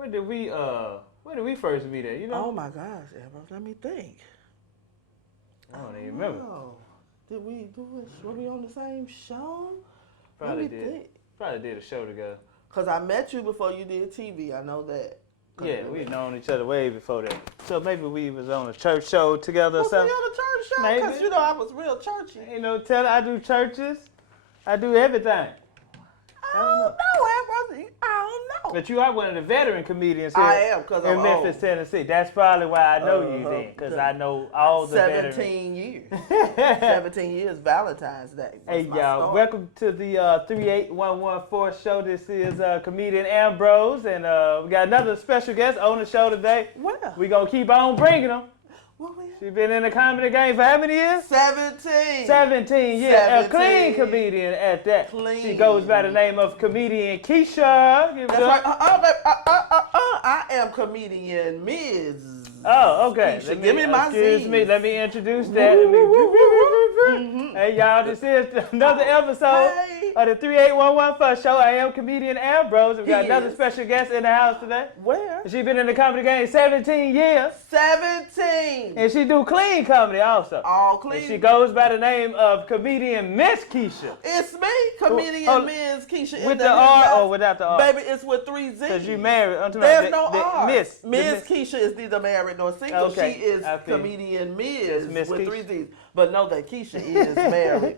Where did we first meet at? You know? Oh my gosh, Ambrose, let me think. I don't even remember. Did we do it? Were we on the same show? Probably did. Probably did a show together. Cause I met you before you did TV. I know that. Yeah, we'd known each other way before that. So maybe we was on a church show together or something. Was we on a church show? Maybe. Cause you know I was real churchy. You know, I do churches. I do everything. I don't know, Ambrose. I don't know. But you are one of the veteran comedians here I am, cause I'm in Memphis, old. Tennessee. That's probably why I know you then, because I know all the 17 years. 17 years, Valentine's Day. Hey, y'all. Welcome to the 38114 show. This is comedian Ambrose, and we got another special guest on the show today. Where? We going to keep on bringing them. Well, She's been in the comedy game for how many years? 17. 17 years. 17. A clean comedian at that. Clean. She goes by the name of Comedian-Kecia. That's right. I am Comedian-Mzzz. Oh, okay. Give me my Excuse me. Let me introduce that. Hey, y'all. This is another episode of the 38114 show. I am comedian Ambrose. We got another special guest in the house today. Where? She been in the comedy game 17 years. 17. And she do clean comedy also. All clean. And she goes by the name of Comedian-Mzzz.Kecia. It's me, Comedian-Mzzz.Kecia. With the R or without the R? Baby, it's with 3 Z's. Because you married. There's no R. Miss. Ms.Kecia is neither married nor single. Okay. She is Okay. Comedian-Mzzz with 3 Kecia. Z's. But know that Kecia is married.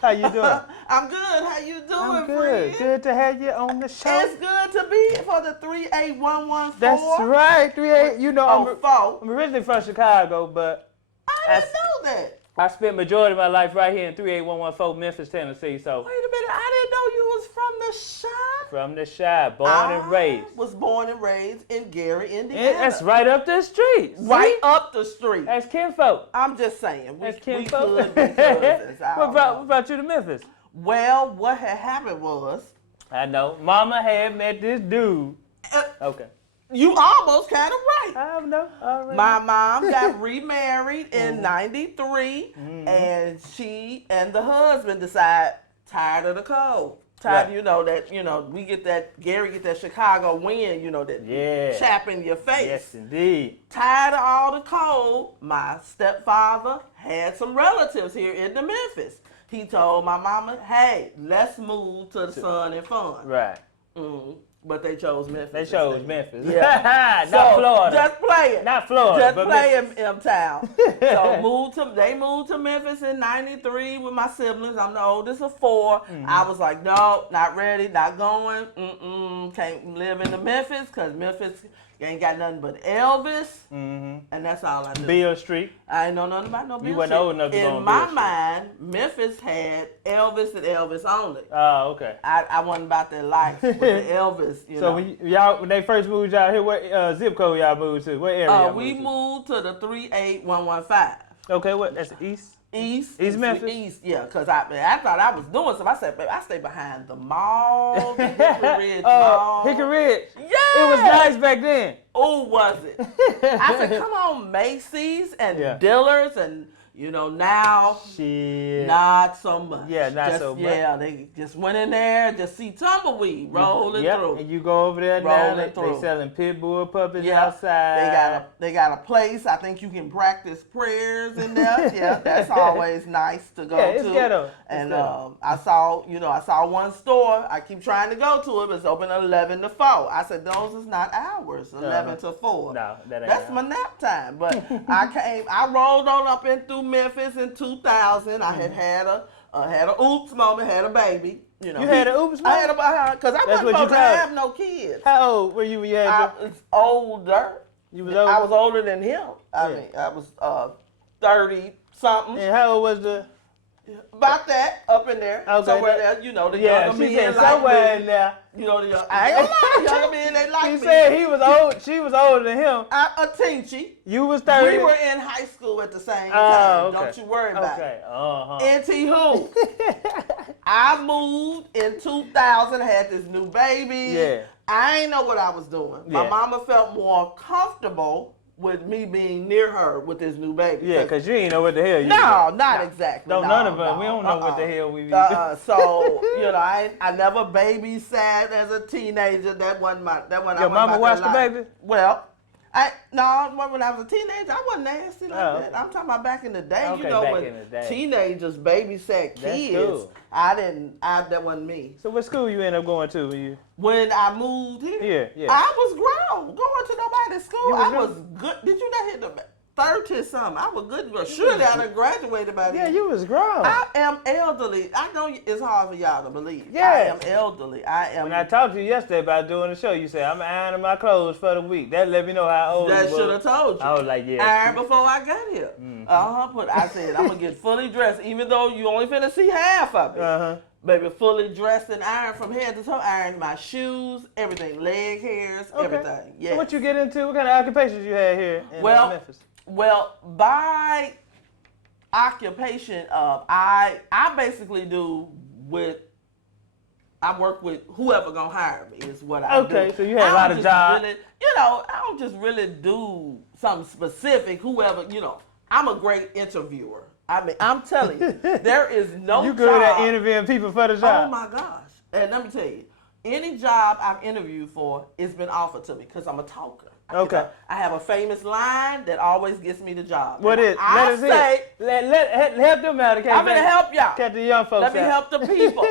How you doing? I'm good. How you doing, I'm good. friend? Good to have you on the show. It's good to be here for the 38114. That's right. 38. You know, I'm originally from Chicago, but I didn't know that. I spent majority of my life right here in 38114 Memphis, Tennessee. So Wait a minute. I didn't know you was from the Chi. from the Chi, born and raised. Was born and raised in Gary, Indiana. That's right up the street. Right up the street. That's kinfolk. I'm just saying. That's We kinfolk. could be cousins. What brought you to Memphis? Well, what had happened was. I know. Mama had met this dude. Okay. You almost kind of right. I know. Already. My mom got remarried in 93, and she and the husband decide tired of the cold. Tired, Right. we get that, Gary get that Chicago wind, that chap in your face. Yes, indeed. Tired of all the cold, my stepfather had some relatives here in the Memphis. He told my mama, hey, let's move to the sun and fun. Right. But they chose Memphis. They chose Memphis. Yeah. Not Florida. Just playing. Not Florida. Just but playing M-Town. So they moved to Memphis in 93 with my siblings. I'm the oldest of 4. I was like, no, not ready, not going. Can't live in the Memphis because Memphis ain't got nothing but Elvis. And that's all I knew. Beale Street. I ain't know nothing about no Beale Street. You wasn't old enough to go on In my Beale Street. mind, Memphis had Elvis and Elvis only. Oh, okay. I wasn't about that life with the Elvis, So when they first moved y'all here, what zip code y'all moved to? What area y'all we moved moved to the 38115. to? Okay, what? That's east? East Memphis? East, yeah, because I thought I was doing something. I said, baby, I stay behind the mall, the Hickory Ridge Mall. Hickory Ridge? Yeah! It was nice back then. Oh, was it? I said, come on, Macy's and Dillard's and, now Shit. not so much. Yeah, not so much. Yeah, they just went in there, just see tumbleweed rolling through. And you go over there now, Rolling they through. selling pit bull puppies Yeah, outside. They got a place. I think you can practice prayers in there. Yeah, that's always nice to go to. It's ghetto. And I saw one store. I keep trying to go to it, but it's open 11 to 4. I said, those is not hours, 11 to 4. No, that's my nap time. But I rolled on up in through Memphis in 2000. I had a oops moment, had a baby. You had an oops moment? I had because I wasn't supposed to have no kids. How old were you when you had I was older. You was older? I was older than him. I mean, I was 30 something. And how old was the? About that, up in there, somewhere there. The younger men somewhere like in there. I ain't gonna lie, the younger men they like me. He said he was old. She was older than him. A Tincture. You was 30. We were in high school at the same time. Okay. Don't you worry about it. Okay. NT who? I moved in 2000. Had this new baby. Yeah. I ain't know what I was doing. My mama felt more comfortable with me being near her with this new baby. Yeah, because you ain't know what the hell you No, not exactly. No, none of us. We don't know what the hell we be So, you know, I never babysat as a teenager. That wasn't my, Your mama watched the baby? Well, when I was a teenager, I wasn't nasty like that. I'm talking about back in the day, Okay, you know, back when in the day. teenagers babysat kids. Cool. That wasn't me. So what school you end up going to When I moved here? Yeah. I was grown, going to nobody's school. I was good. Did you not hit the 30 something? I was good. Surely I done graduated by then. Yeah, you was grown. I am elderly. I know it's hard for y'all to believe. Yes. I am elderly. When I talked to you yesterday about doing the show, you said, I'm ironing my clothes for the week. That let me know how old you was. That should have told you. I was like, yeah. Iron before I got here. I said, I'm going to get fully dressed, even though you only finna see half of it. Baby, fully dressed and ironed from head to toe. Ironed my shoes, everything, leg hairs, everything. Yes. So what you get into? What kind of occupations you had here in Memphis? Well, by occupation of, I basically do I work with whoever gonna hire me is what I do. Okay, so you had a lot of jobs. I don't just really do something specific, whoever, I'm a great interviewer. I mean, I'm telling you, there is no You good at interviewing people for the job? Oh my gosh. And let me tell you, any job I've interviewed for, it's been offered to me because I'm a talker. Okay. I have a famous line that always gets me the job. What is? Let help them out. I'm going to help y'all. Catch the young folks Let me help the people.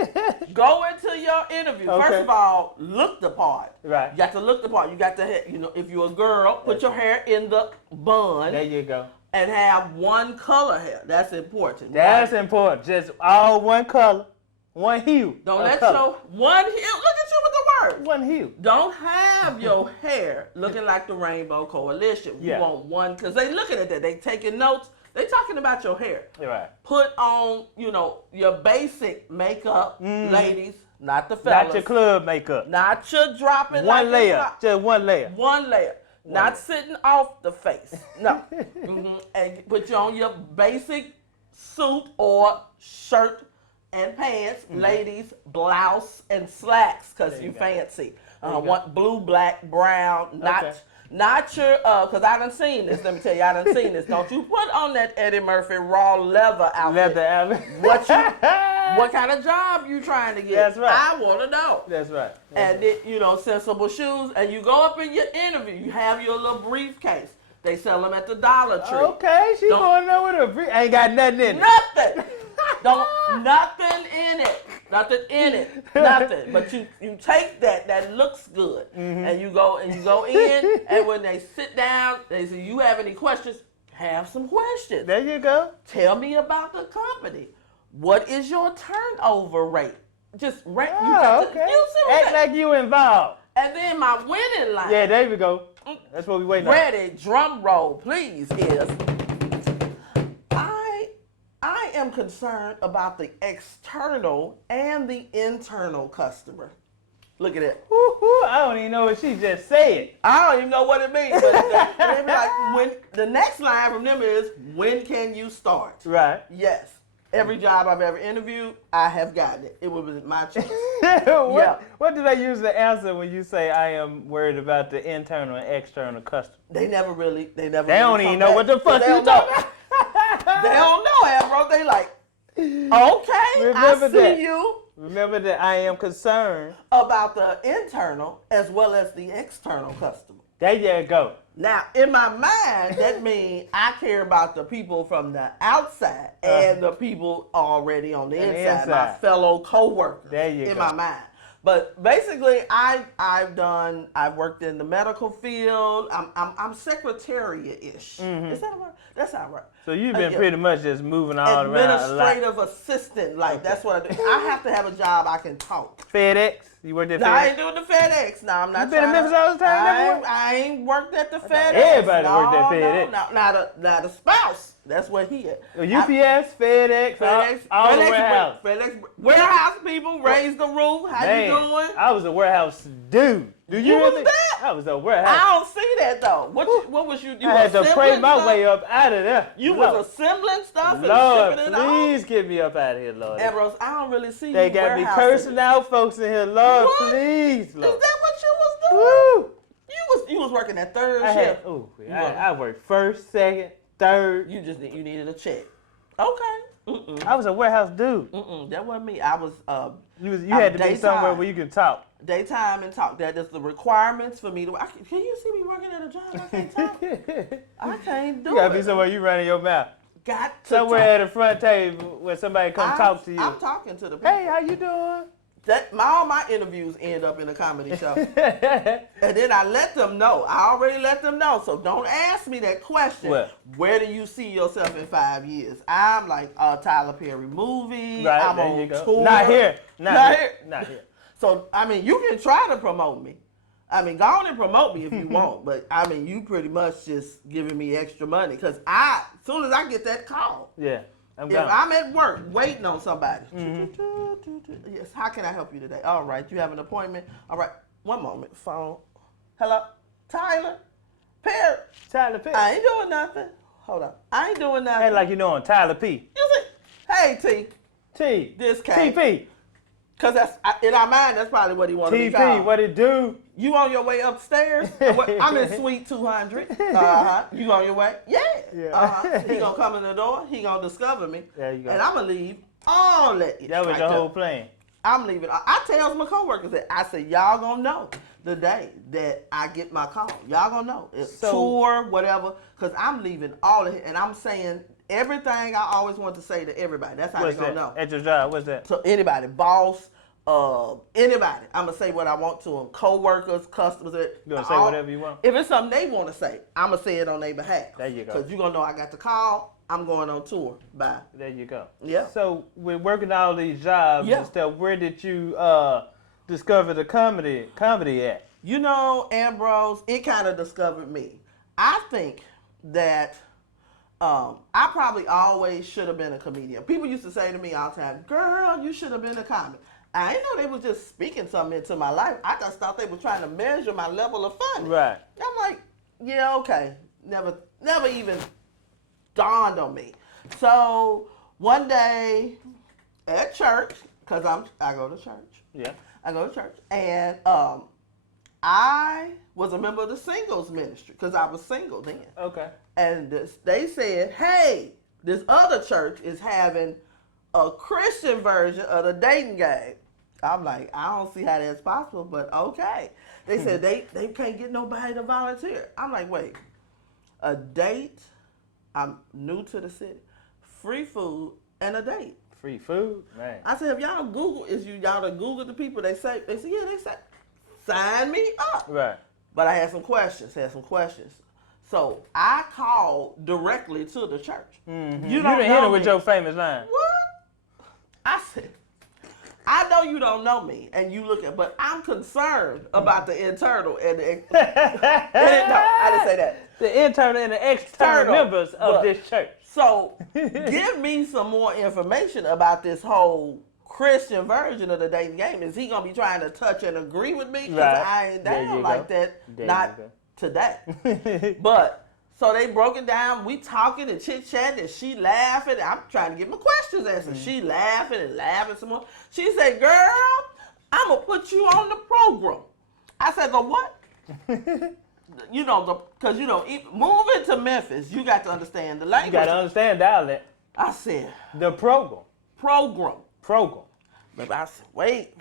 Go into your interview. Okay. First of all, look the part. Right. You got to look the part. You got to, if you're a girl, put your hair in the bun. There you go. And have one color hair. That's important. That's important. Just all one color, one hue. Don't let your one hue. Look at you with the word. One hue. Don't have your hair looking like the Rainbow Coalition. You want one, because they looking at that. They taking notes. They talking about your hair. Right. Put on, your basic makeup, ladies, not the fellas. Not your club makeup. Not your dropping. One layer. Just one layer. One layer. Not sitting off the face. No. And put you on your basic suit or shirt and pants. Ladies, blouse and slacks, because you fancy. Want blue, black, brown, not your, because I done seen this. Let me tell you, I done seen this. Don't you put on that Eddie Murphy raw leather outfit. Leather outfit. What kind of job you trying to get? That's right. I want to know. That's right. And then, sensible shoes. And you go up in your interview. You have your little briefcase. They sell them at the Dollar Tree. Okay, she going there with her brief. Ain't got nothing in it. Nothing. Nothing in it. Nothing in it. Nothing. But you take that looks good. And you go in. And when they sit down, they say, you have any questions? Have some questions. There you go. Tell me about the company. What is your turnover rate? Just rank. Okay. Act like you involved. And then my winning line. Yeah, there we go. That's what we waiting on. Ready, drum roll, please, is I am concerned about the external and the internal customer. Look at it. I don't even know what she just said. I don't even know what it means. But they be like, when the next line from them is, when can you start? Right. Yes. Every job I've ever interviewed, I have gotten it. It was my choice. What do they usually answer when you say I am worried about the internal and external customer? They don't even know what the fuck you talking about. They don't know, Ambrose. They like, okay, I see you. Remember that I am concerned about the internal as well as the external customer. There you go. Now, in my mind, that means I care about the people from the outside and the people already on the inside, my fellow co-workers. There you go. In my mind. But basically, I've worked in the medical field. I'm secretariat-ish. Is that a word? That's not right. So you've been pretty much just moving all around. Administrative assistant, that's what I do. I have to have a job I can talk. FedEx? You worked at FedEx? I ain't doing the FedEx. No, I'm not. You been in Memphis all the time? I ain't worked at the FedEx. Everybody worked at FedEx. No, not a spouse. That's what he is. UPS, FedEx, all the warehouse. FedEx warehouse people raise the roof. How you doing? I was a warehouse dude. Do you was really? that? I was a warehouse. I don't see that though. What was you? I had to pray my way up out of there. You was assembling stuff and Lord, shipping it out. please get me up out of here, Lord. Ambrose, I don't really see they you got me cursing out folks in here, Lord, what? please, Lord. Is that what you was doing? Woo! You was working that third I shift. I worked first, second, third. You needed a check. Okay. I was a warehouse dude. That wasn't me. I was. You had to be somewhere where you can talk. Daytime and talk. That is the requirements for me to. Can you see me working at a job? I can't talk. I can't do it. You gotta be somewhere you running your mouth. Got to somewhere talk. at the front table where somebody come talk to you. I'm talking to the people. Hey, how you doing? All my interviews end up in a comedy show. And then I let them know. I already let them know. So don't ask me that question. What? Where do you see yourself in 5 years? I'm like a Tyler Perry movie. Right, I'm there on you go. tour. Not here. Not here. So, I mean, you can try to promote me. I mean, go on and promote me if you want. But, I mean, you pretty much just giving me extra money. Because as soon as I get that call. Yeah. If I'm at work waiting on somebody. Yes, how can I help you today? All right, you have an appointment. All right, one moment, phone. Hello, Tyler Perry. Tyler Perry. I ain't doing nothing. Hold on, I ain't doing nothing. Hey, like you know on Tyler P. You see? Hey, T. T. This K. TP. Cause that's in our mind. That's probably what he wanted to be TP. called. What it do? You on your way upstairs? I'm in suite 200. You on your way? Yeah. He gonna come in the door. He gonna discover me. There you go. And I'm gonna leave all that. That was your whole plan. I'm leaving. I tell my coworkers that I say y'all gonna know the day that I get my call. Y'all gonna know. It's tour, whatever. Cause I'm leaving all of it, and I'm saying everything I always want to say to everybody. That's how they gonna know. At your job, what's that? So anybody, boss, anybody, I'm gonna say what I want to them. Co-workers, customers. You gonna say whatever you want? If it's something they want to say, I'm gonna say it on their behalf. There you go. Cause you gonna know I got the call. I'm going on tour. Bye. There you go. Yeah. So with working all these jobs and stuff, where did you discover the comedy at? You know, Ambrose, it kind of discovered me. I think that I probably always should have been a comedian. People used to say to me all the time, girl, you should have been a comic. I didn't know they was just speaking something into my life. I just thought they were trying to measure my level of fun. Right. I'm like, yeah, okay. Never even dawned on me. So one day at church, because I go to church. Yeah. I go to church. And I was a member of the singles ministry because I was single then. Okay. And they said, hey, this other church is having a Christian version of the dating game. I'm like, I don't see how that's possible, but okay. They said they can't get nobody to volunteer. I'm like, wait, a date? I'm new to the city. Free food and a date. Free food? Man. I said, if y'all Google, y'all to Google the people, they said, yeah, they said, sign me up. Right. But I had some questions. So I called directly to the church. Mm-hmm. You didn't hit it with your famous line. What? I said, I know you don't know me, and you look at, but I'm concerned about the internal and the no, I didn't say that. The internal and the external members of this church. So give me some more information about this whole Christian version of the dating game. Is he gonna be trying to touch and agree with me? Because I ain't down like that. Not today. But so they broke it down. We talking and chit chatting, and she laughing. I'm trying to get my questions answered. She laughing and laughing some more. She said, "Girl, I'm gonna put you on the program." I said, "The what?" Because moving to Memphis, you got to understand the language. You got to understand dialect. I said, the program. But I said, wait.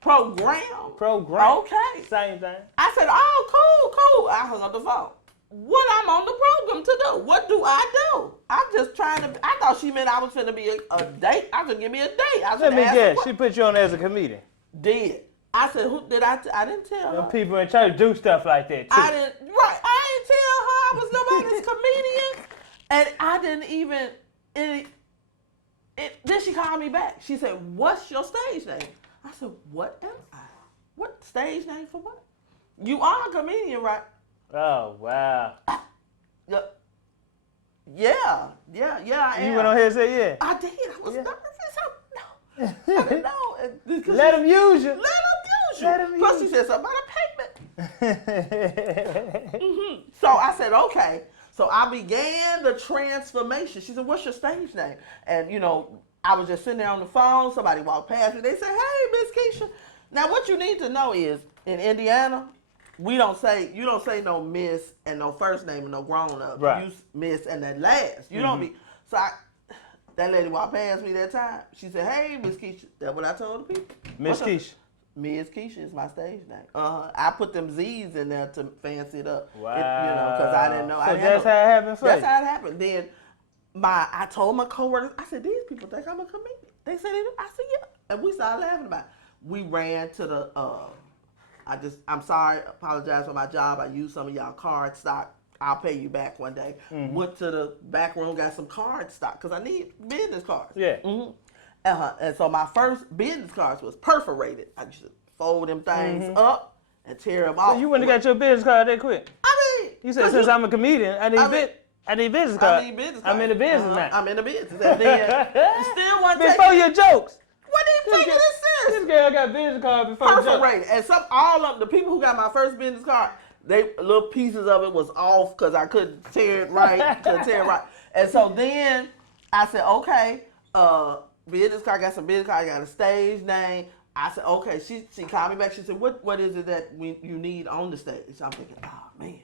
Program. Okay. Same thing. I said, oh, cool. I hung up the phone. What I'm on the program to do? What do I do? I'm just trying to. I thought she meant I was finna be a date. I was gonna give me a date. Let me guess. She put you on as a comedian. Did. I said, who did I didn't tell her. Them people in church do stuff like that too. I didn't tell her I was nobody's comedian. And I didn't even, then she called me back. She said, what's your stage name? I said, what am I? What stage name for what? You are a comedian, right? Oh, wow. Yeah, I am. You went on here and said, yeah. I did. I was nervous. I didn't know. Let him use you. Plus, she said something about a payment. So I said, okay. So I began the transformation. She said, what's your stage name? And, I was just sitting there on the phone. Somebody walked past me. They said, hey, Miss Kecia. Now, what you need to know is, in Indiana, you don't say no miss and no first name and no grown up. Right. You miss and that last. You don't be. So that lady walked past me that time. She said, "Hey, Miss Kecia." That's what I told the people. Miss Kecia. Miss Kecia is my stage name. I put them Z's in there to fancy it up. Wow. Because I didn't know. So that's how it happened for you? That's how it happened. Then I told my coworkers, I said, "These people think I'm a comedian." They said, I said, "Yeah." And we started laughing about it. We ran to the, I'm sorry, apologize for my job. I used some of y'all card stock. I'll pay you back one day. Went to the back room, got some card stock because I need business cards. Yeah. And so my first business cards was perforated. I just fold them things up and tear them off. So you wouldn't have got your business card that quick? I mean. You said, since I'm a comedian, I need business card. I need business cards. I'm in the business now. I'm in the business. And then you still want to before your jokes. What are you taking this serious? This girl got business card before the jokes. Perforated. And all of the people who got my first business card, little pieces of it was off because I couldn't tear it right. And so then I said, okay, business card, got some business card, I got a stage name. I said, okay. She called me back. She said, what is it that you need on the stage? I'm thinking, oh man.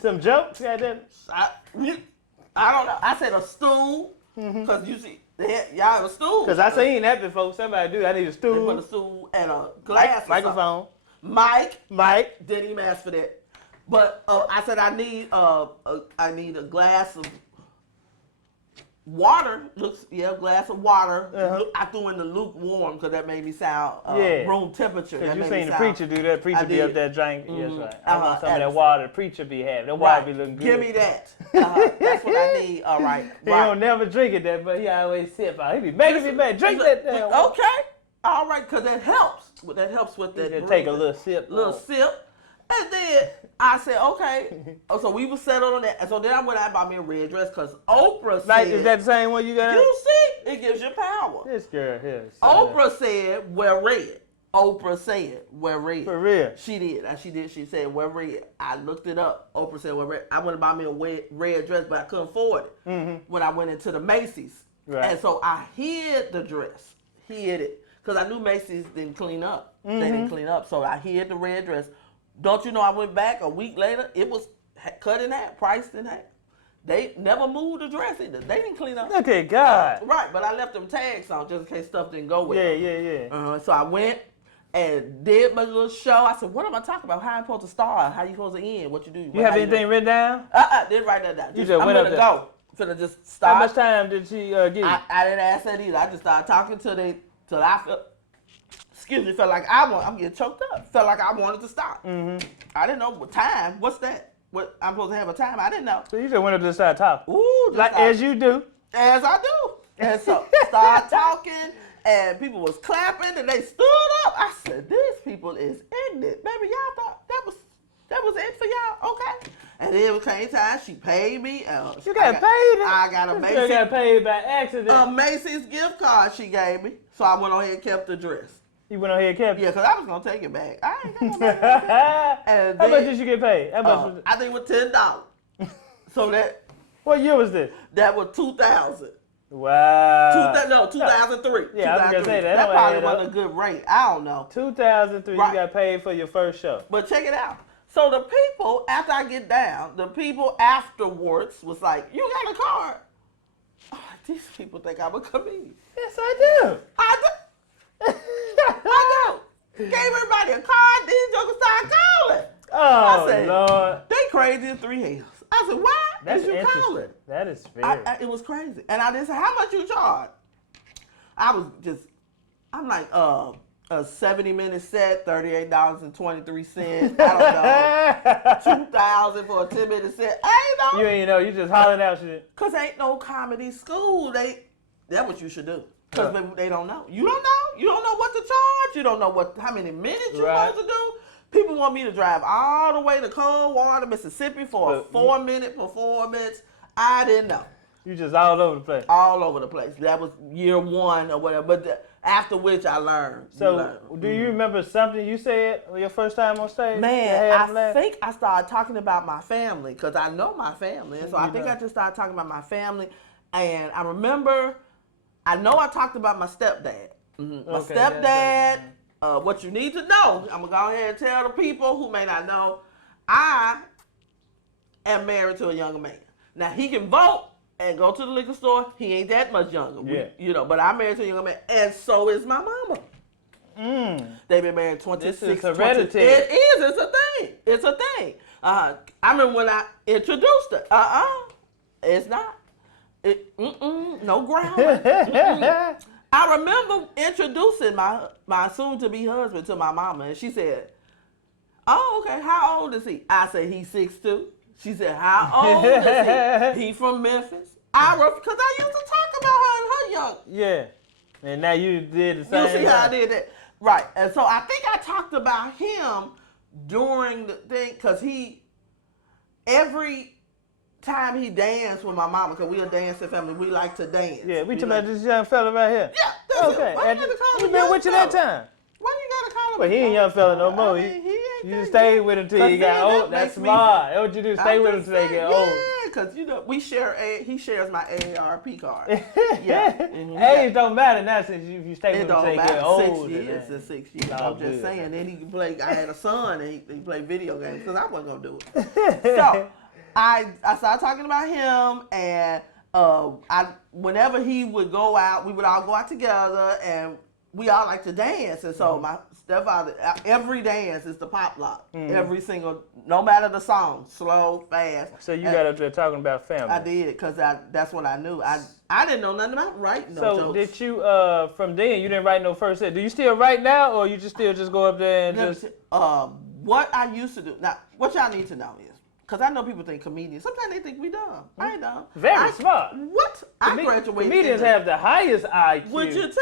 Some jokes, goddamn. I don't know. I said a stool because you see, y'all have a stool. Because I seen that before. Somebody do. I need a They stool. put a stool and a glass. Microphone. Mike. Didn't even ask for that. But I said I need a glass of water. Glass of water. I threw in the lukewarm because that made me sound room temperature. Because you seen the preacher do that. Preacher be up there drinking. Yes, right. I want some of that and- water the preacher be having. That water be looking good. Give me that. That's what I need. All right. He don't never drink it that, but he always sip out. He be making me mad. Drink that damn water. Okay. All right, because that helps. That helps with that. Take a little sip. Sip. And then I said, okay. So we were settled on that. And so then I went out and bought me a red dress because Oprah said. Is that the same one you got? You see, it gives you power. This girl here. Oprah said, wear red. Oprah said, wear red. For real? She did. She said, wear red. I looked it up. Oprah said, wear red. I went to buy me a red dress, but I couldn't afford it when I went into the Macy's. Right. And so I hid the dress. Hid it. Because I knew Macy's didn't clean up. They didn't clean up. So I hid the red dress. Don't you know I went back a week later? It was cut in half, priced in half. They never moved the dress either. They didn't clean up. Look at God. Right, but I left them tags on just in case stuff didn't go with them. Yeah. So I went and did my little show. I said, what am I talking about? How I'm supposed to start? How you supposed to end? What you do? You have anything written down? Didn't write that down. You just went up there. I'm finna just start. How much time did she give you? I didn't ask that either. I just started talking till I felt like I'm getting choked up. Felt like I wanted to stop. I didn't know what time. What's that? What I'm supposed to have a time? I didn't know. So you just went up to start talking. Ooh, like as you do. As I do. And so started talking, and people was clapping, and they stood up. I said, "These people is ignorant, baby. Y'all thought that was it for y'all, okay?" And then it came time. She paid me. You got paid? I got a Macy's. You got paid by accident. A Macy's gift card she gave me, so I went on ahead and kept the dress. You went on here and kept it? Yeah, because I was going to take it back. I ain't got no money back. How much did you get paid? How much was it? I think it was $10. So that... What year was this? That was 2000. Wow. 2003. Yeah, I was going to say that. That probably wasn't a good rate. I don't know. 2003, right. You got paid for your first show. But check it out. So the people, after I get down, the people afterwards was like, you got a card? Oh, these people think I'm a comedian. Yes, I do. I do. Gave everybody a card, these jokers started calling. Oh, I said, Lord. They crazy as three hills. I said, why That's did you interesting. calling? That is very. It was crazy. And I just said, how much you charge? I'm like, a 70-minute set, $38.23. I don't know. $2,000 for a 10-minute set. I ain't know. You ain't know. You just hollering out shit. Because ain't no comedy school. That's what you should do. Because they don't know. You don't know. You don't know what to charge. You don't know how many minutes you're supposed to do. People want me to drive all the way to Coldwater, Mississippi for a 4-minute performance. I didn't know. You just all over the place. All over the place. That was year one or whatever. But after which I learned. So, do you remember something you said your first time on stage? Man, I think I started talking about my family because I know my family. And so I think I just started talking about my family. And I remember, I know I talked about my stepdad. My stepdad what you need to know, I'm going to go ahead and tell the people who may not know, I am married to a younger man. Now, he can vote and go to the liquor store. He ain't that much younger. Yeah. But I'm married to a younger man, and so is my mama. They've been married 26, This is hereditary. It is. It's a thing. It's a thing. I remember when I introduced her. It's not. No ground. I remember introducing my soon-to-be husband to my mama, and she said, "Oh, okay. How old is he?" I said, "He's 6'2". She said, "How old is he?" He from Memphis. Because I used to talk about her and her young. Yeah. And now you did the same. You see how I did that? Right. And so I think I talked about him during the thing, because every time he danced with my mama, because we a dancing family, we like to dance. Yeah, we talking about this young fella right here. Yeah, that's okay. it. Why you gotta call He him been young with you fella? that time. Why you gotta call him? But he ain't young fella no more. I mean, he ain't You that just stayed young. with him till he got old. That's smart. That's what you do. Stay with him till they get old. Yeah, because we share. He shares my AARP card. Yeah. Age don't matter now since you stay with It him don't till they matter. get old. 6 years is 6 years. Oh, I'm just good. saying. Then he can play. I had a son and he played video games because I wasn't gonna do it. So I started talking about him, and whenever he would go out, we would all go out together, and we all like to dance. And so my stepfather, every dance is the pop lock. Every single, no matter the song, slow, fast. So you got up there talking about family. I did, because that's what I knew. I didn't know nothing about writing no jokes. So did you, from then, you didn't write no first set. Do you still write now, or you just go up there and just? What I used to do, now, what y'all need to know is, because I know people think comedians, sometimes they think we dumb. I ain't dumb. Very smart. What? I graduated. Comedians have the highest IQ. Would you tell them?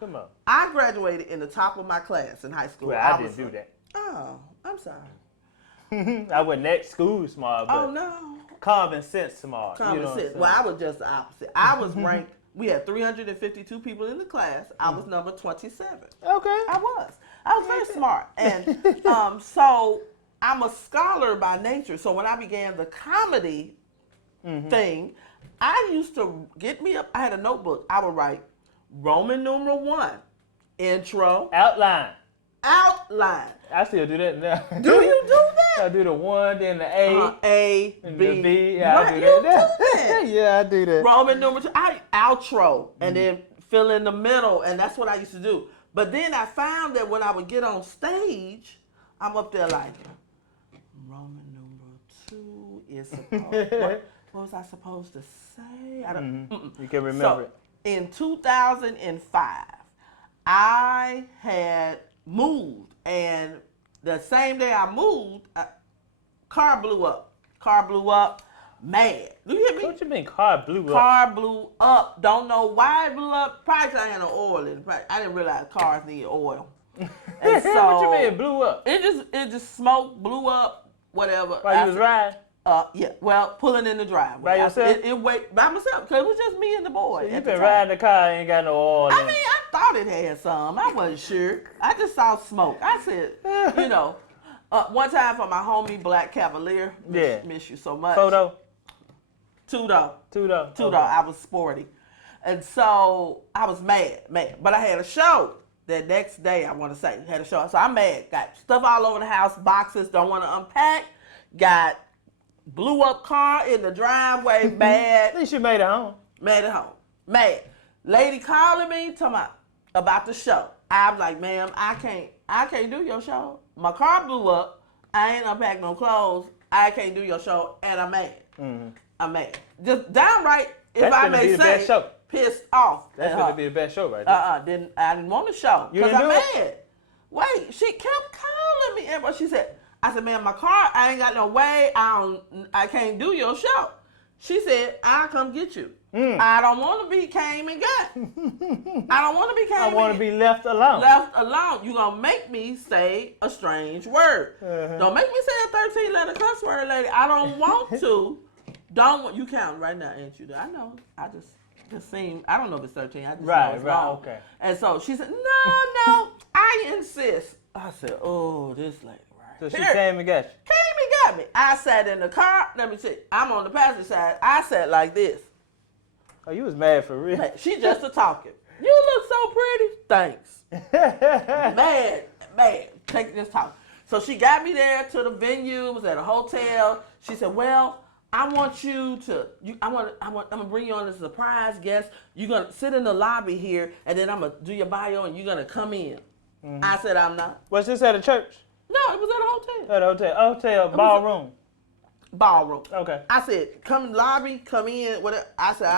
Come on. I graduated in the top of my class in high school. Well, I didn't do that. Oh, I'm sorry. I wasn't that school smart, but Oh, no. common sense smart. Common sense. Well, I was just the opposite. I was ranked, we had 352 people in the class. I was number 27. Okay. I was very smart. And so I'm a scholar by nature. So when I began the comedy thing, I used to get me up. I had a notebook. I would write Roman numeral 1, intro, Outline. I still do that now. Do you do that? I do the 1, then the A. A, and B. the B. Yeah, Right, I do you that. do that. Yeah, I do that. Roman numeral 2, outro, and then fill in the middle, and that's what I used to do. But then I found that when I would get on stage, I'm up there like, Roman numeral 2 is supposed. What was I supposed to say? I don't. You can remember it. In 2005, I had moved, and the same day I moved, car blew up. Mad. Do you hear me? What you mean car blew up? Car blew up. Don't know why it blew up. Probably 'cause I had no oil in it. I didn't realize cars need oil. And so what you mean it blew up? It just smoked, blew up, whatever. While you was riding? Yeah. Well, pulling in the driveway. By yourself? It wait by myself, because it was just me and the boy. You been riding the car, ain't got no oil in I mean, I thought it had some. I wasn't sure. I just saw smoke. I said, one time for my homie Black Cavalier. Miss you so much. Photo? Two though. Okay. I was sporty. And so I was mad. But I had a show the next day, I want to say. Had a show. So I'm mad. Got stuff all over the house, boxes, don't want to unpack. Got blew up car in the driveway, bad. At least you made it home. Made it home. Mad. Lady calling me, talking about the show. I'm like, ma'am, I can't do your show. My car blew up. I ain't unpacked no clothes. I can't do your show, and I'm mad. I'm mad. Just downright, if I may say, pissed off. That's gonna be the best show right there. I didn't want the show because I'm mad. Wait, she kept calling me, and she said, I said, man, my car, I ain't got no way. I can't do your show. She said, I'll come get you. I don't want to be came and got. I don't want to be came. I want to be left alone. Left alone. You gonna make me say a strange word. Don't make me say a 13-letter cuss word, lady. I don't want to. You count right now, ain't you? I know. I just seem. I don't know if it's 13. I just know it's wrong. Okay. And so she said, no, I insist. I said, oh, this lady. So she came and got you. Came and got me. I sat in the car. Let me see. I'm on the passenger side. I sat like this. Oh, you was mad for real. She just a talking. You look so pretty. Thanks. Man. Take this talk. So she got me there to the venue. It was at a hotel. She said, well, I want you to, I'm gonna bring you on as a surprise guest. You're gonna sit in the lobby here, and then I'm gonna do your bio, and you're gonna come in. Mm-hmm. I said, I'm not. Was this at a church? No, it was at a hotel. At a hotel. Hotel, ballroom. Ballroom. Okay. I said, come in the lobby, come in, whatever. I said,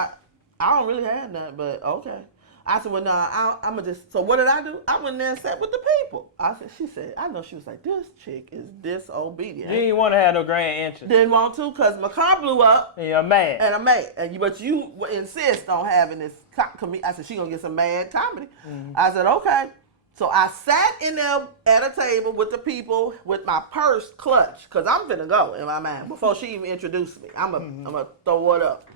I don't really have nothing, but okay. I said, well, no, I'm going to just, so what did I do? I went in there and sat with the people. She said, I know she was like, this chick is disobedient. You didn't want to have no grand entrance. Didn't want to because my car blew up. And you're mad. And I'm mad. But you insist on having this comedy. I said, she going to get some mad comedy. Mm-hmm. I said, okay. So I sat in there at a table with the people with my purse clutched because I'm finna go in my mind before she even introduced me. I'm gonna throw it up.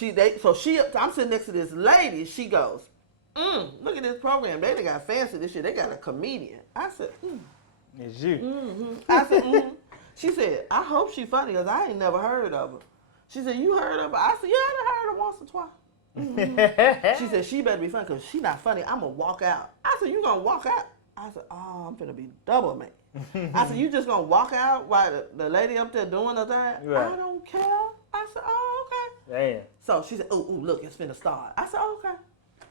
I'm sitting next to this lady. She goes, look at this program. They done got fancy this year. They got a comedian. I said, It's you. Mm-hmm. I said, She said, I hope she funny because I ain't never heard of her. She said, you heard of her? I said, yeah, I done heard her once or twice. Mm-hmm. She said, she better be funny because she not funny. I'm going to walk out. I said, you going to walk out? I said, oh, I'm finna be double man. I said, you just going to walk out while the lady up there doing her thing? Right. I don't care. I said, oh, okay. Damn. So she said, ooh, look, it's finna start. I said, oh, okay.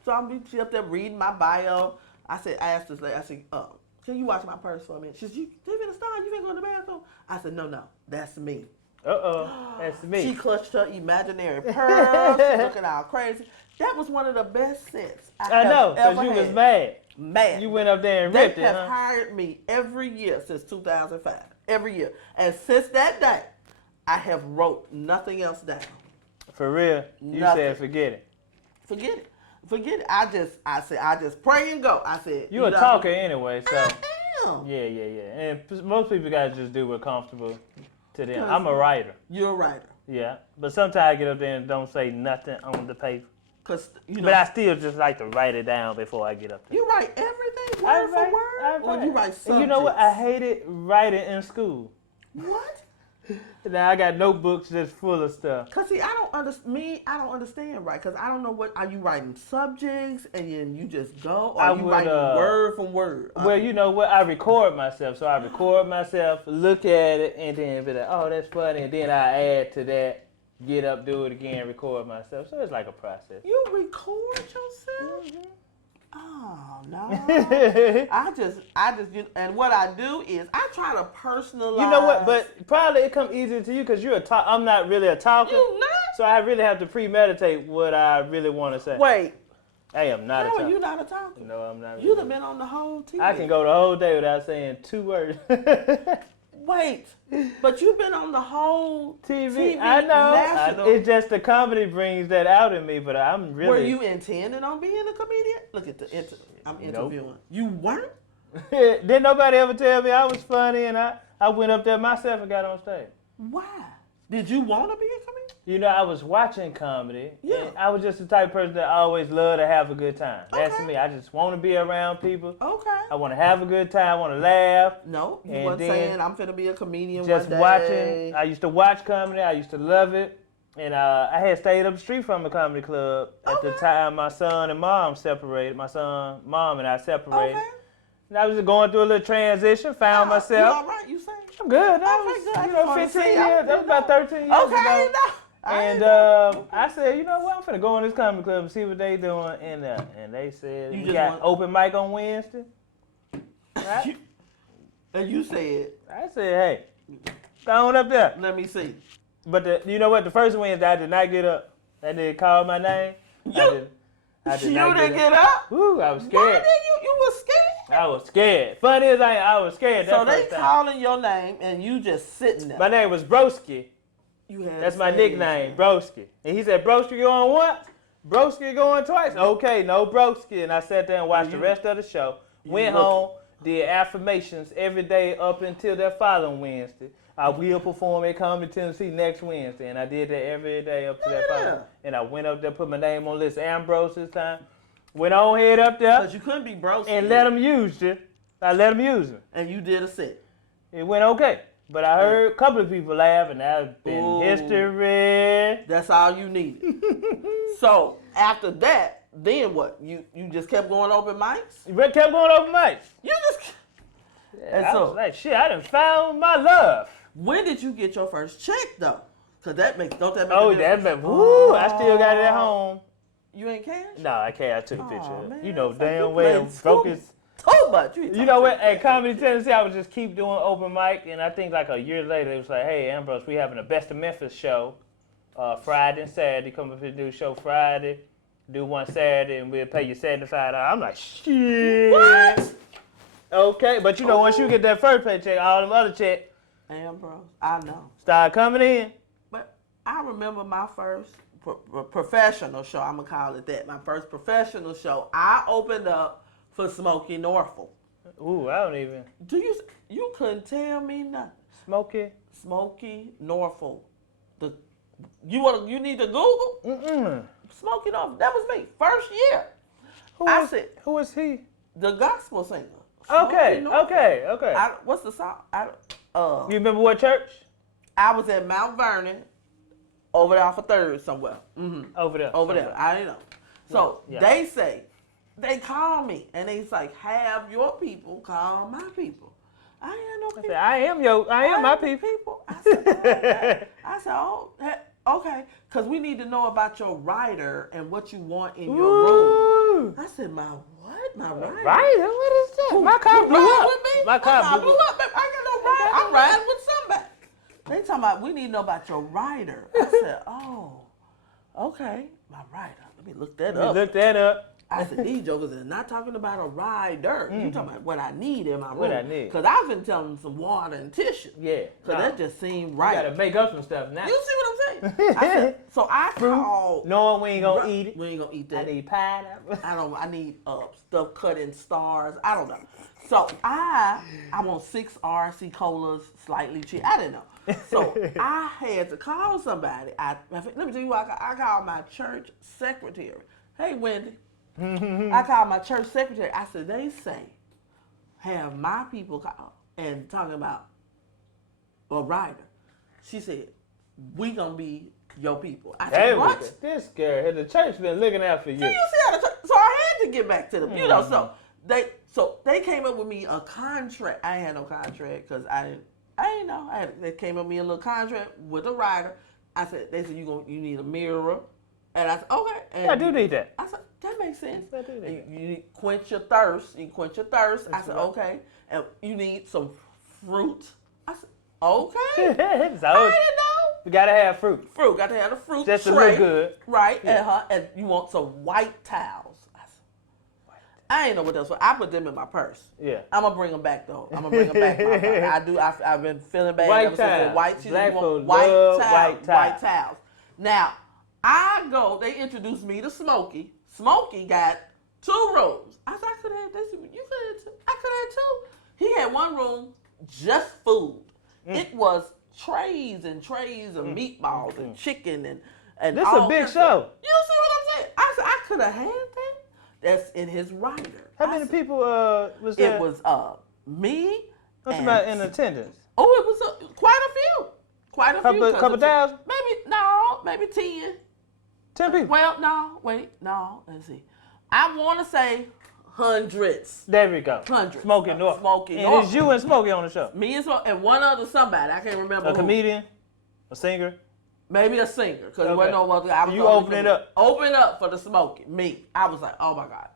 So she up there reading my bio. I asked this lady, I said, can you watch my purse for a minute? She said, they finna start, you finna go to the bathroom? I said, no, that's me. That's me. She clutched her imaginary purse. She looking all crazy. That was one of the best sets I know, because you was mad. Mad. You went up there and ripped it, They have hired me every year since 2005. Every year. And since that day, I have wrote nothing else down. For real? You said forget it. Forget it. Forget it. I just pray and go. I said you a talker anyway, so I am. Yeah. And most people gotta just do what's comfortable to them. I'm a writer. You're a writer. Yeah. But sometimes I get up there and don't say nothing on the paper. But I still just like to write it down before I get up there. You write everything word for word? Or you write subjects? And you know what? I hated writing in school. What? Now I got notebooks just full of stuff. Cause see, I don't understand, right? Cause I don't know are you writing subjects and then you just go, or are you writing word from word? Well, you know what? I record myself, so I record myself, look at it, and then be like, oh, that's funny, and then I add to that, get up, do it again, record myself. So it's like a process. You record yourself? Mm-hmm. Oh no! I just, and what I do is I try to personalize. You know what? But probably it come easier to you because you're a talker. I'm not really a talker. You not? So I really have to premeditate what I really want to say. Wait. I am not a talker. No, you're not a talker. No, I'm not. You'd have been on the whole TV. I can go the whole day without saying 2 words. Wait, but you've been on the whole TV. I know. It's just the comedy brings that out in me, but I'm really. Were you intending on being a comedian? Look at I'm interviewing. Nope. You weren't? Didn't nobody ever tell me I was funny, and I went up there myself and got on stage. Why? Did you want to be a comedian? You know, I was watching comedy. Yeah. And I was just the type of person that always loved to have a good time. That's me. I just want to be around people. Okay. I want to have a good time. I want to laugh. No, you wasn't saying I'm finna be a comedian just one day. Watching. I used to watch comedy. I used to love it. And I had stayed up the street from a comedy club at the time my son and mom separated. My son, mom, and I separated. Okay. And I was just going through a little transition, found myself. You all right? You saying? I'm good. That was, 15 years. That was about 13 years ago. Okay, And I said, you know what? I'm finna go in this comedy club and see what they doing. And they said, we got open mic on Wednesday. Right? And you said, I said, hey, go on up there. Let me see. But you know what? The first Wednesday, I did not get up. They didn't call my name. I did not get up? Woo, I was scared. Why did you was scared? I was scared. Funny as I was scared. So they calling your name and you just sitting there. My name was Broski. That's my nickname, Broski. And he said, Broski going once? Broski going twice? Okay, no Broski. And I sat there and watched the rest of the show. Went home, did affirmations every day up until that following Wednesday. I will perform at Comedy Tennessee next Wednesday. And I did that every day up to that following. And I went up there, put my name on list, Ambrose this time. Went on head up there. Because you couldn't be Broski. And let them use you. I let them use it. And you did a set. It went okay. But I heard a couple of people laugh, and that's been history. That's all you needed. So after that, then what? You just kept going open mics? You kept going open mics. You just... Yeah, and I was like, shit, I done found my love. When did you get your first check, though? Because don't that make a difference? I still got it at home. You ain't cash? No, I can't. I took a picture of it. Man, You know damn well focus. Too much. You know what? At Comedy Tennessee, I would just keep doing open mic, and I think like a year later, it was like, hey, Ambrose, we having a Best of Memphis show Friday and Saturday. Come up here and do a show Friday, do one Saturday, and we'll pay you $75. I'm like, shit. What? Okay, but you know, once you get that first paycheck, all them other checks, Ambrose, I know. Start coming in. But I remember my first professional show, I'm going to call it that. My first professional show, I opened up for Smokey Norfolk. Ooh, I don't even. You couldn't tell me nothing. Smokey Norfolk. You need to Google? Smokey Norfolk. That was me. First year. Who was he? The gospel singer. Okay. What's the song? You remember what church? I was at Mount Vernon, over there off of 3rd somewhere. Mm-hmm. Over there. I didn't know. So they call me and they like, have your people call my people. I ain't had no people. I am my people. I said, oh, okay, because we need to know about your writer and what you want in your room. I said, my what? My writer? Writer? What is that? My car blew up. With me? My car blew up. Baby. I got no writer. I'm riding with somebody. They talking about, we need to know about your writer. I said, oh, okay, my writer. Let me look that up. I said, these jokers are not talking about a rider. You talking about what I need in my room. What I need. Because I've been telling them some water and tissue. Yeah. Because that just seemed right. You got to make up some stuff now. You see what I'm saying? I said, so I called. Knowing we ain't going to eat it. We ain't going to eat that. I need pineapple. I need stuff cut in stars. I don't know. So I want 6 RC colas, slightly cheap. I didn't know. So I had to call somebody. Let me tell you what, I called my church secretary. Hey, Wendy. I called my church secretary. I said, they say, have my people call and talking about a writer. She said, we gonna be your people. I said, what? This girl, the church been looking out for you. So you see how the church, so I had to get back to them. You know, so they came up with me a contract. I ain't had no contract because I didn't know. They came up with me a little contract with a writer. I said, they said you need a mirror. And I said, okay. And I do need that. I said, that makes sense. I do need you need quench your thirst. You quench your thirst. That's I said, right. okay. And you need some fruit. I said, okay. I didn't know. You gotta have fruit. Got to have the fruit just tray. to look good. Right. Yeah. And you want some white towels. I ain't know what else. I put them in my purse. Yeah. I'm gonna bring them back though. I'm gonna bring them back. I've been feeling bad. White towels. White towels. Now I go. They introduced me to Smokey. Smokey got 2 rooms. I said I could have this. You could have 2. I could have 2. He had 1 room just food. It was trays and trays of meatballs and chicken and this all a big kinds show. Of, you see what I'm saying? I said I could have had that. That's in his writer. How many people was there? It was me. What's about in attendance? Oh, it was quite a few. Quite a few. Couple thousand? Maybe 10. 10 people? Well, let's see. I want to say hundreds. There we go. Hundreds. Smoking North. Smoking and North. it's you and Smokey on the show. Me and Smokey and one other somebody. I can't remember. A who. comedian? A singer? Maybe a singer, because okay. wasn't no other. I was you open it up. Open up for the Smokey. Me. I was like, oh my gosh.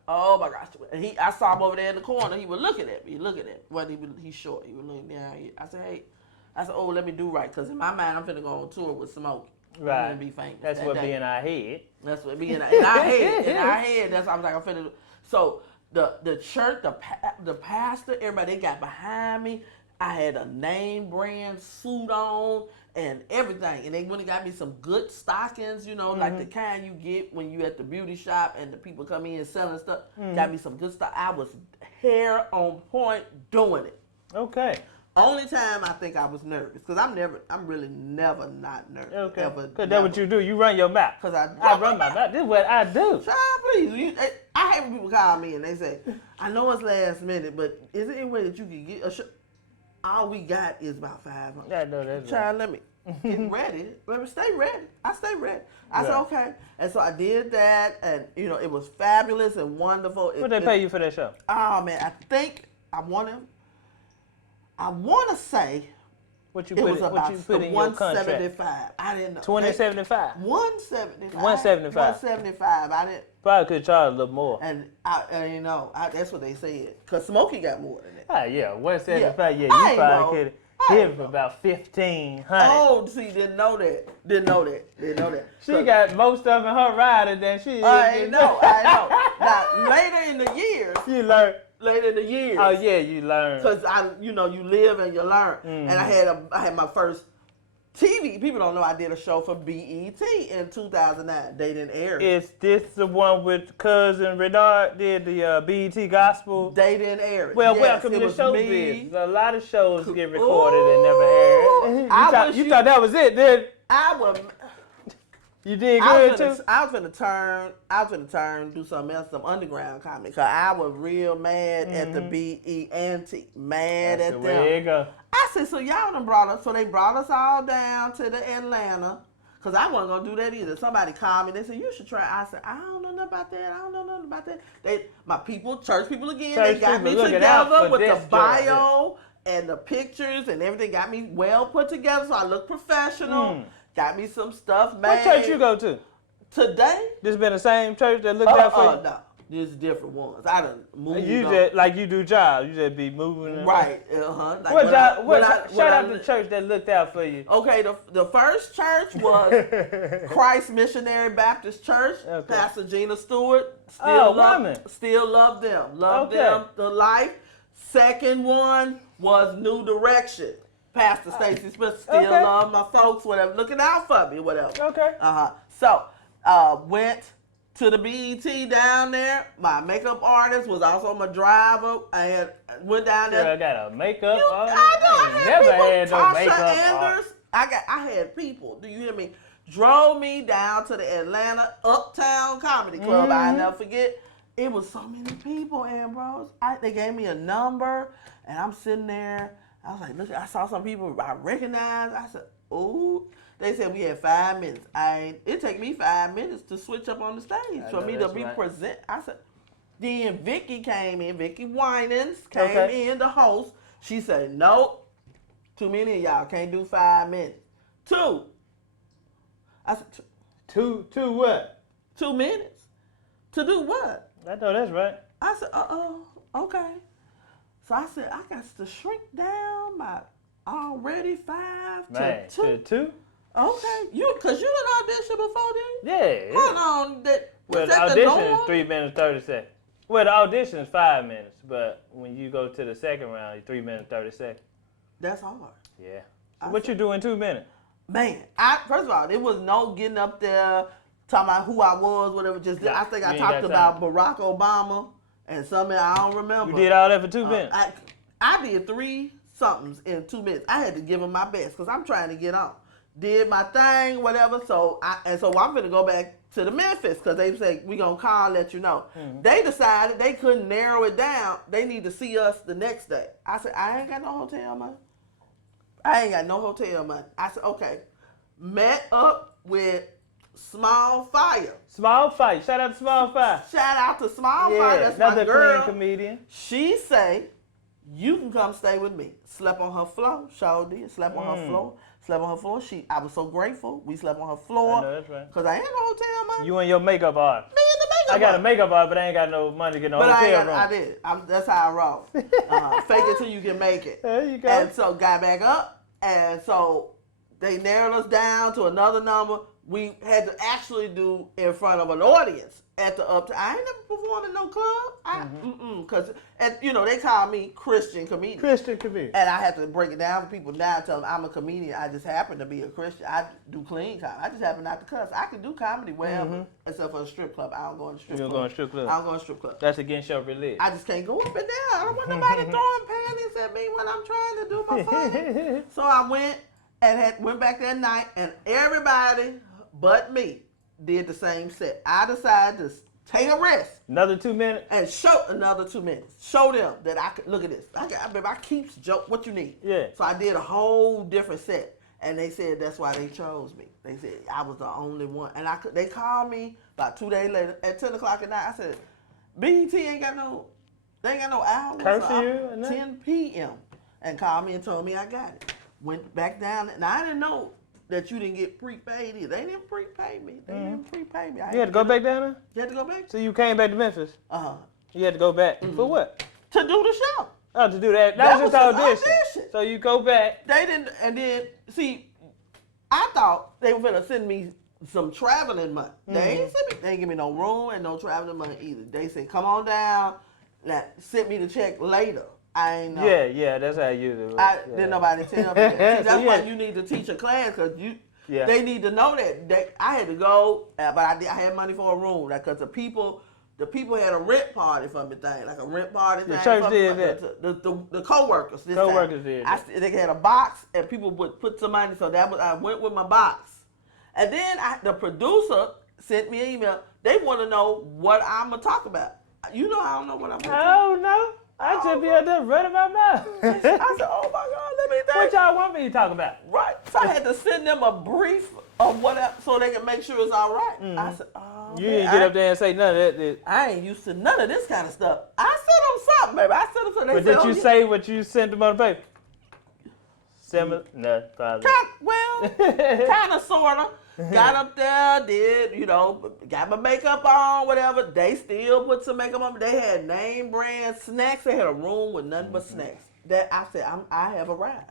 And I saw him over there in the corner. He was looking at me. He's short. He was looking down. I said, hey. Oh, let me do right, because in my mind, I'm finna go on tour with Smokey. Right. I'm gonna be famous. That's what be in our head. That's what be in our head. In our head. That's what I'm like, I'm finna do. So the church, the pastor, everybody, they got behind me. I had a name brand suit on and everything. And they went and got me some good stockings, like the kind you get when you at the beauty shop and the people come in selling stuff. Got me some good stuff. I was hair on point doing it. Okay. Only time I think I was nervous, because I'm really never not nervous. Okay. Because that's what you do. You run your mouth. Because I run my mouth. This is what I do. Child, please. I hate when people call me and they say, I know it's last minute, but is there any way that you can get a show? all we got is about 500. I know that's Child, let me get ready. Let me stay ready. I stay ready. I said, okay. And so I did that, and, it was fabulous and wonderful. What they pay you for that show? Oh, man, I think I want to say What you it put, was what about you put in your contract? 175. I didn't know. 2075. 175. 175. 175. I didn't. Probably could charge a little more. And that's what they said. Cause Smokey got more than that. Ah, yeah, 175. Yeah, you I probably could hit him for about 1,500. Oh, see, didn't know that. She got more stuff in her rider than she. I know. Now later in the years, you learn. Later in the years. Oh yeah, you learn. Cause you live and you learn. And I had my first TV. People don't know I did a show for BET in 2009. They didn't air it. Is this the one with Cousin Renard did the BET Gospel? They didn't air it. Well, yes, welcome it to was showbiz. me. A lot of shows get recorded and never aired. You thought that was it, did? I was. You did good too. I was finna turn, do something else, some underground comedy. Cause I was real mad at the BE Antique, mad That's at the them. way it go. I said, so y'all done brought us, so they brought us all down to the Atlanta. Cause I wasn't gonna do that either. Somebody called me, they said, you should try. I said, I don't know nothing about that. Church people again, they got me together with the bio and the pictures and everything. Got me well put together so I look professional. Got me some stuff made. What church you go to? Today? This been the same church that looked out for you? No. There's different ones. I done moved just, like you do jobs. You just be moving. Right. Like shout out to the church that looked out for you. Okay, the first church was Christ Missionary Baptist Church. Okay. Pastor Gina Stewart. Still love them. Love them to life. Second one was New Direction. Pastor Stacy Smith. Still love my folks, whatever. Looking out for me, whatever. Okay. So, went to the BET down there. My makeup artist was also my driver. I went down there. Girl, I got a makeup artist. I never had no makeup artist. I had people. Do you hear me? Drove me down to the Atlanta Uptown Comedy Club. I'll never forget. It was so many people, Ambrose. They gave me a number, and I'm sitting there. I was like, look, I saw some people I recognized. I said, ooh. They said we had 5 minutes. It took me 5 minutes to switch up on the stage for me to be present. I said, then Vicky came in. Vicky Winans came in, the host. She said, nope, too many of y'all can't do 5 minutes. 2. I said, two what? 2 minutes. To do what? I know that's right. I said, okay. So I said, I got to shrink down my already 5 to 2. To 2? Okay, because you done audition before then? Yeah. Hold on. The audition is 3 minutes 30 seconds. Well, the audition is 5 minutes, but when you go to the second round, you're 3 minutes 30 seconds. That's hard. Yeah. So what you do in 2 minutes? Man, first of all, there was no getting up there talking about who I was, whatever. I think I talked about Barack Obama and something I don't remember. You did all that for 2 minutes? I did 3 somethings in 2 minutes. I had to give them my best because I'm trying to get on. Did my thing, whatever. So I'm going to go back to the Memphis because they say, we going to call and let you know. Mm-hmm. They decided they couldn't narrow it down. They need to see us the next day. I said, I ain't got no hotel money. I said, okay. Met up with Small Fire. Small Fire. Shout out to Small Fire. Shout out to Small Fire. That's my girl. Clean comedian. She say, you can come stay with me. Slept on her floor. Sure did. Slept on her floor. I was so grateful. We slept on her floor. I know, that's right. Because I ain't no hotel money. You and your makeup artist. Me and the makeup artist. I got a makeup artist, but I ain't got no money to get no hotel room. I did. That's how I roll. Fake it till you can make it. There you go. And so got back up. And so they narrowed us down to another number. We had to actually do in front of an audience at the Uptown. I ain't never performed in no club. Because, they call me Christian comedian. And I have to break it down for people now, tell them I'm a comedian. I just happen to be a Christian. I do clean comedy. I just happen not to cuss. I can do comedy wherever, except for a strip club. I don't go in the strip club. You don't go in strip club? I don't go in strip club. That's against your religion. I just can't go up and down. I don't want nobody throwing panties at me when I'm trying to do my funny. So I went and went back that night, and everybody but me did the same set. I decided to take a rest. Another 2 minutes? And show another 2 minutes. Show them that I could, look at this. I keeps joke, what you need? Yeah. So I did a whole different set. And they said that's why they chose me. They said I was the only one. And they called me about 2 days later at 10 o'clock at night. I said, BET ain't got no hours. Curfew? 10 p.m. And called me and told me I got it. Went back down. Now I didn't know that you didn't get prepaid either. They didn't prepay me. You had to go back down there? You had to go back? So you came back to Memphis? Uh-huh. You had to go back. For what? To do the show. Oh, to do that. That was just audition. audition. So you go back. They didn't, and then, see, I thought they were going to send me some traveling money. They ain't send me, they ain't give me no room and no traveling money either. They said, come on down, send me the check later. I ain't know. Yeah, that's how you do it. Didn't nobody tell me that. See, that's why you need to teach a class, because they need to know that. I had to go, but I had money for a room, because the people had a rent party for me thing, like a rent party thing. The church did that. The co-workers. Co-workers did that. They had a box, and people would put some money, so I went with my box. And then the producer sent me an email. They want to know what I'm going to talk about. You know I don't know what I'm going to talk about. I don't know. I just be out there running my mouth. I said, oh my God, let me think. What y'all want me to talk about? Right. So I had to send them a brief of whatever so they can make sure it's all right. I said, oh, you didn't get up there and say none of that. I ain't used to none of this kind of stuff. I sent them something, baby. I sent them something. But did you say what you sent them on the paper? Similar? No, probably. Kind of, sort of. Got up there, got my makeup on, whatever. They still put some makeup on. They had name brand snacks. They had a room with nothing but snacks. That I said, I have arrived.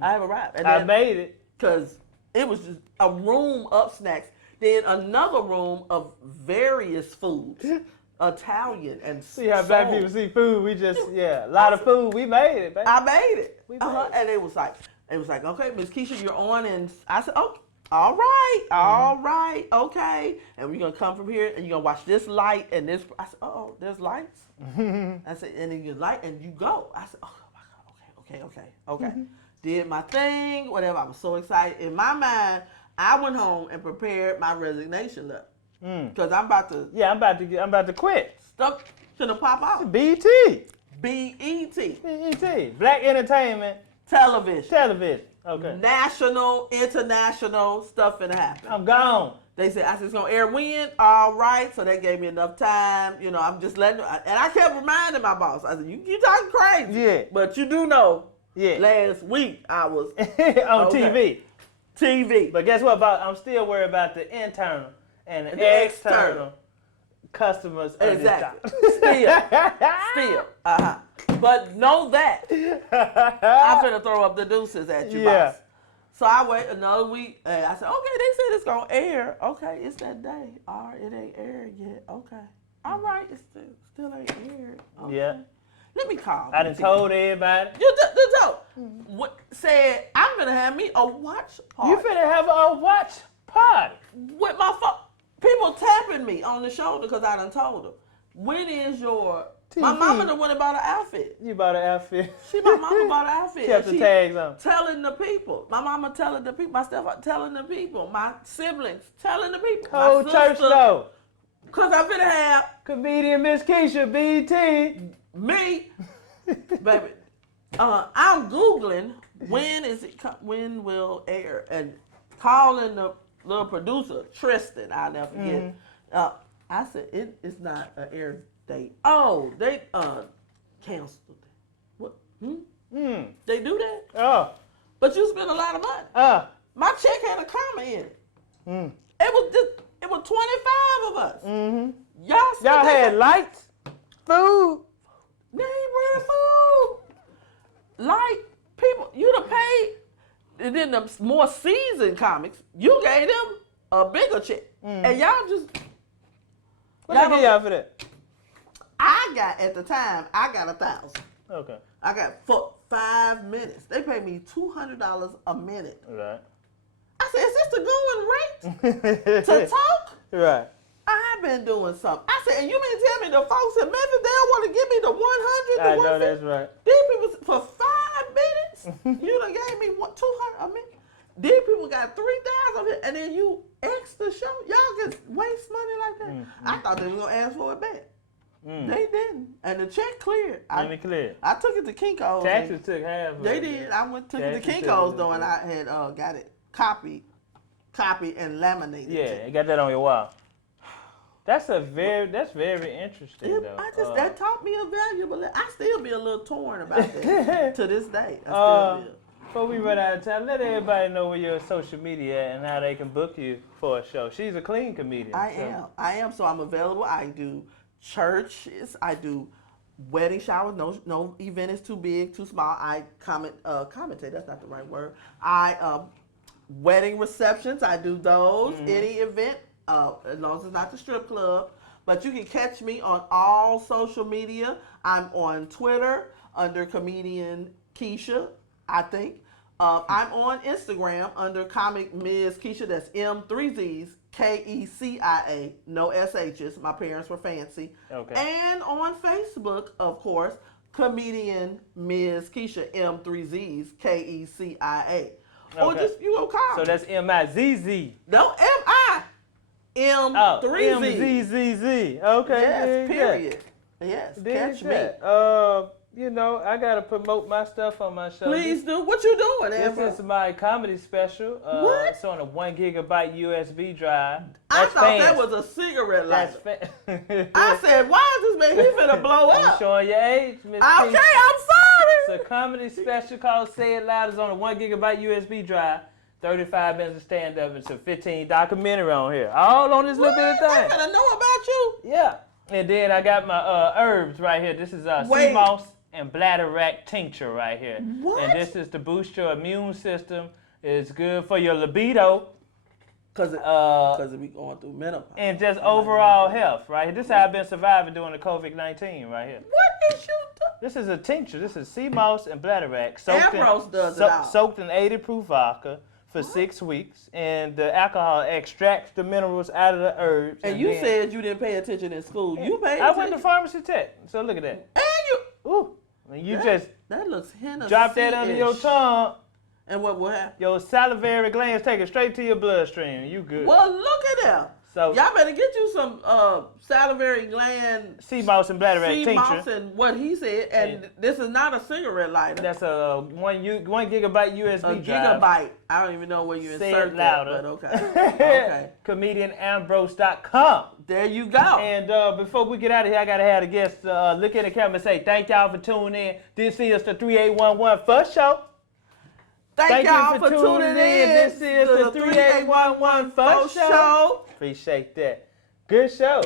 I have arrived. And I made it. Because it was just a room of snacks. Then another room of various foods. Italian and see how black people see food. We just a lot of food. We made it, baby. I made it. We made it. And it was like, okay, Miss Kecia, you're on, and I said, okay. All right, okay. And we're gonna come from here, and you're gonna watch this light and this. I said, there's lights. I said, and then you light and you go. I said, oh my God, okay. Did my thing, whatever. I was so excited. In my mind, I went home and prepared my resignation letter because I'm about to. Yeah, I'm about to quit. Stuff gonna pop out. BET. Black Entertainment Television. Okay. National, international stuff finna happen. I'm gone. I said it's gonna air when? All right. So they gave me enough time. I'm just letting them, and I kept reminding my boss. I said, you talking crazy. Yeah. But you do know, last week I was on TV. But guess what? I'm still worried about the internal and the external customers of this job. Still. But know that I'm finna throw up the deuces at you, boss. So I wait another week, and I said, okay, they said it's gonna air. Okay, it's that day. All right, it ain't aired yet. Okay. All right, it still ain't aired. Okay. Yeah. Let me call. I done told everybody. You what said I'm gonna have me a watch party. You finna have a watch party. With my phone. People tapping me on the shoulder because I done told them. When is your... TV. My mama done went and bought an outfit. You bought an outfit? My mama bought an outfit. Kept the tags on. Telling the people. My mama telling the people. My stepfather telling the people. My siblings telling the people. Whole church though. Because I'm finna have... Comedian-Mzzz.Kecia, BET. Me. Baby. I'm Googling when will air. And calling the little producer, Tristan, I'll never forget. I said, it's not an air date. Oh, they canceled it. What? They do that? Oh. But you spend a lot of money. My check had a comma in it. It was 25 of us. Y'all had lights, food. Name brand food. Like, people, you'd have paid. And then the more seasoned comics, you gave them a bigger check. And y'all just... What they give y'all for that? At the time, I got 1,000. Okay. I got for 5 minutes. They paid me $200 a minute. Right. I said, is this the going rate to talk? Right. I've been doing something. I said, and you mean to tell me the folks in Memphis, they don't want to give me the 100? I know that's right. These people, for 5 minutes, you done gave me 200 a minute. These people got 3,000, and then you X the show. Y'all just waste money like that. I thought they were gonna ask for it back. They didn't, and the check cleared. I took it to Kinko's. Taxes took half. They did. I took it to Kinko's though, and I had got it copied and laminated. Yeah, you got that on your wall. That's very interesting though. That taught me a valuable. I still be a little torn about that to this day. I still do. Before we run out of time, let everybody know where your social media at and how they can book you for a show. She's a clean comedian. I am. So I'm available. I do churches. I do wedding showers. No event is too big, too small. I commentate. That's not the right word. Wedding receptions. I do those. Any event, as long as it's not the strip club. But you can catch me on all social media. I'm on Twitter under Comedian-Kecia, I think. I'm on Instagram under Comedian-Mzzz.Kecia. That's M3Zs, Kecia, no SHs. My parents were fancy. Okay. And on Facebook, of course, Comedian-Mzzz.Kecia, M3Zs, Kecia. Or just you go call. So that's M-I-Z-Z. No, M-I-M3Z. M-Z-Z-Z. Okay. Yes, period. Yes, catch me. You know, I gotta promote my stuff on my show. Please do. What you doing, Ambrose? This is my comedy special. What? It's on a 1 gigabyte USB drive. I thought that was a cigarette lighter. I said, why is this man? He finna blow up. I'm showing your age, Miss Okay, I'm sorry. It's a comedy special called Say It Loud. It's on a 1 gigabyte USB drive. 35 minutes of stand-up. It's a 15 documentary on here. All on this little bit of thing. I gotta know about you. Yeah. And then I got my herbs right here. This is Seamoss and Bladderwack tincture right here. What? And this is to boost your immune system. It's good for your libido. Cause it be going through menopause. And just overall health, right here. This is how I've been surviving during the COVID-19 right here. What is you doing? This is a tincture. This is Seamoss and Bladderwack. Ambrose does it all. Soaked in 80 proof vodka for 6 weeks, and the alcohol extracts the minerals out of the herbs. And you said you didn't pay attention in school. You paid attention. I went to pharmacy tech, so look at that. And you. Ooh. You just that looks Hennessy. Drop that under your tongue. And what will happen? Your salivary glands take it straight to your bloodstream. You good. Well, look at that. So y'all better get you some salivary gland Seamoss and Bladderwack tincture. Seamoss and what he said, and this is not a cigarette lighter. That's a 1 gigabyte USB drive. Gigabyte. I don't even know where you Say insert it louder. that, but okay. Comedian.Ambrose.com. There you go. And before we get out of here, I gotta have the guests look at the camera and say thank y'all for tuning in. This is the 3811 First Show. Thank y'all for tuning in. This is the 3811 First Show. Appreciate that. Good show.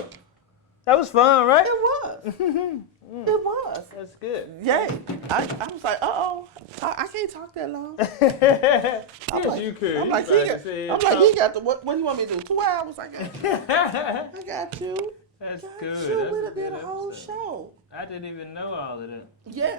That was fun, right? It was. It was. That's good. Yay. I was like, I can't talk that long. Yes, you could. I'm like, he got the, what do you want me to do? 2 hours? I got you. That's good. We done did a whole show. I didn't even know all of that. Yeah.